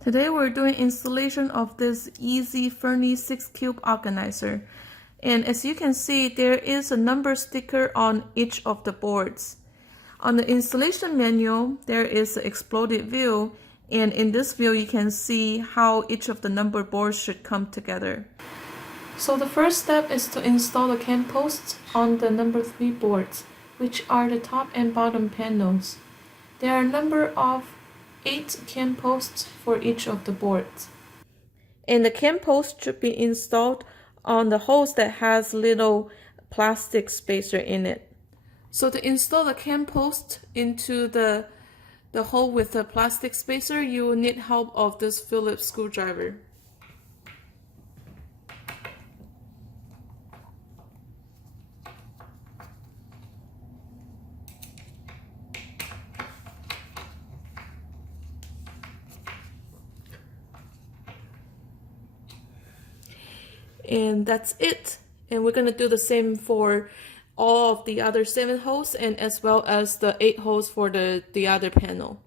Today we're doing installation of this EZFurni 6-cube organizer. And as you can see, there is a number sticker on each of the boards. On the installation manual, there is an exploded view, and in this view you can see how each of the number boards should come together. So the first step is to install the cam posts on the number 3 boards, which are the top and bottom panels. There are a number of 8 cam posts for each of the boards. And the cam post should be installed on the holes that has little plastic spacer in it. So to install the cam post into the hole with the plastic spacer, you will need help of this Phillips screwdriver. And that's it. And we're going to do the same for all of the other 7 holes and as well as the 8 holes for the other panel.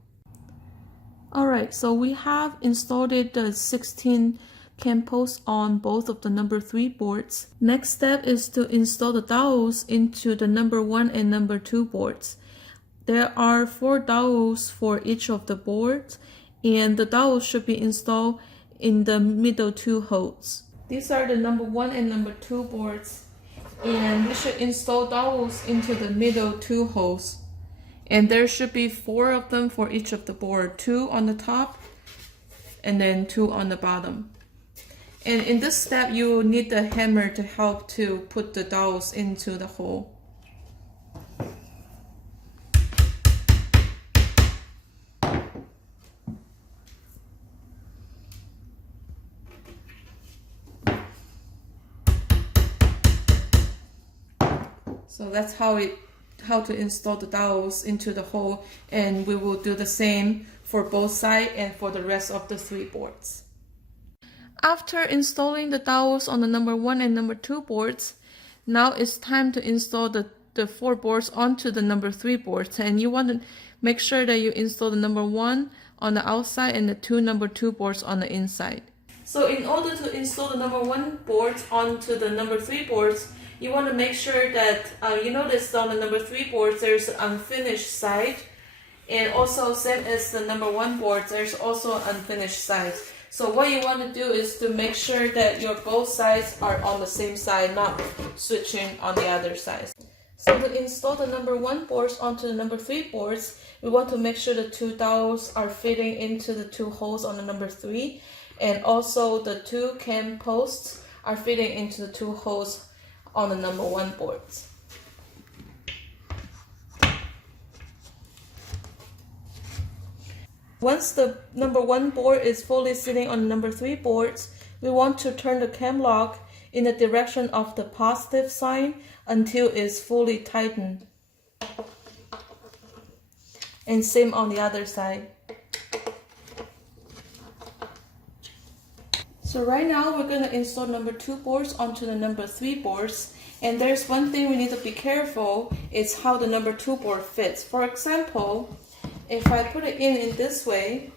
Alright, so we have installed the 16 cam posts on both of the number 3 boards. Next step is to install the dowels into the number 1 and number 2 boards. There are 4 dowels for each of the boards, and the dowels should be installed in the middle 2 holes. These are the number 1 and number 2 boards, and we should install dowels into the middle 2 holes. And there should be 4 of them for each of the board, 2 on the top and then 2 on the bottom. And in this step, you will need the hammer to help to put the dowels into the hole. So that's how to install the dowels into the hole, and we will do the same for both sides and for the rest of the 3 boards. After installing the dowels on the number 1 and number 2 boards, now it's time to install the 4 boards onto the number 3 boards, and you want to make sure that you install the number 1 on the outside and the 2 number 2 boards on the inside. So in order to install the number 1 boards onto the number 3 boards, you want to make sure that you notice on the number 3 boards there's an unfinished side, and also same as the number 1 board, there's also an unfinished side. So what you want to do is to make sure that your both sides are on the same side, not switching on the other side. So to install the number 1 boards onto the number 3 boards, we want to make sure the 2 dowels are fitting into the 2 holes on the number 3, and also the 2 cam posts are fitting into the 2 holes on the number 1 boards. Once the number 1 board is fully sitting on number 3 boards, we want to turn the cam lock in the direction of the positive sign until it's fully tightened. And same on the other side. So right now we're going to install number 2 boards onto the number 3 boards, and there's one thing we need to be careful, is how the number 2 board fits. For example, if I put it in this way,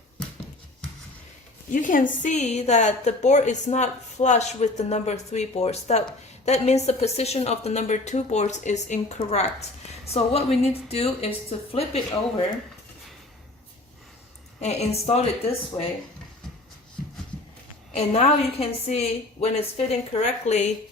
you can see that the board is not flush with the number 3 boards. That means the position of the number 2 boards is incorrect. So what we need to do is to flip it over and install it this way. And now you can see when it's fitting correctly,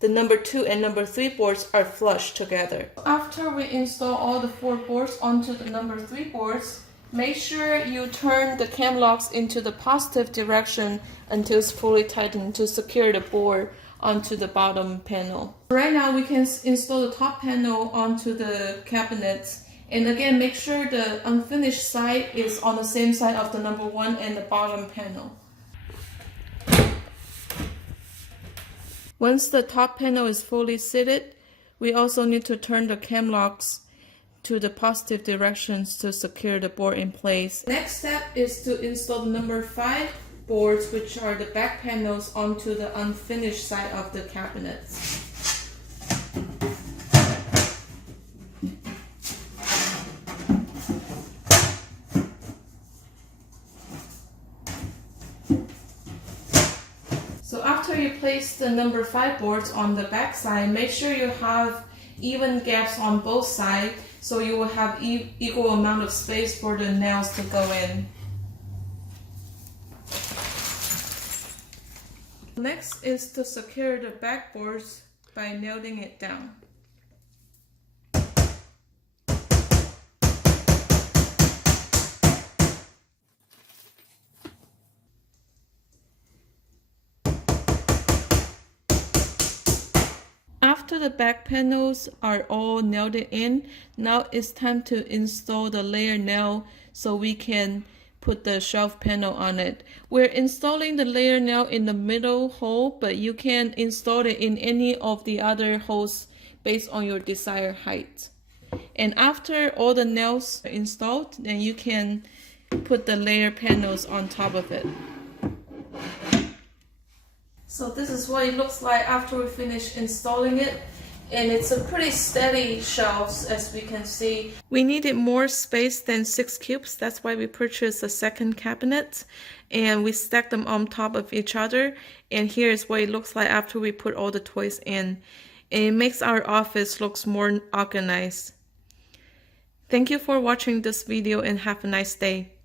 the number 2 and number 3 boards are flush together. After we install all the 4 boards onto the number 3 boards, make sure you turn the cam locks into the positive direction until it's fully tightened to secure the board onto the bottom panel. Right now we can install the top panel onto the cabinets. And again, make sure the unfinished side is on the same side of the number 1 and the bottom panel. Once the top panel is fully seated, we also need to turn the cam locks to the positive directions to secure the board in place. Next step is to install the number 5 boards, which are the back panels, onto the unfinished side of the cabinets. After you place the number 5 boards on the back side, make sure you have even gaps on both sides so you will have equal amount of space for the nails to go in. Next is to secure the back boards by nailing it down. After the back panels are all nailed in, now it's time to install the layer nail so we can put the shelf panel on it. We're installing the layer nail in the middle hole, but you can install it in any of the other holes based on your desired height. And after all the nails are installed, then you can put the layer panels on top of it. So this is what it looks like after we finish installing it. And it's a pretty steady shelves, as we can see. We needed more space than 6 cubes. That's why we purchased a second cabinet. And we stacked them on top of each other. And here's what it looks like after we put all the toys in. And it makes our office looks more organized. Thank you for watching this video and have a nice day.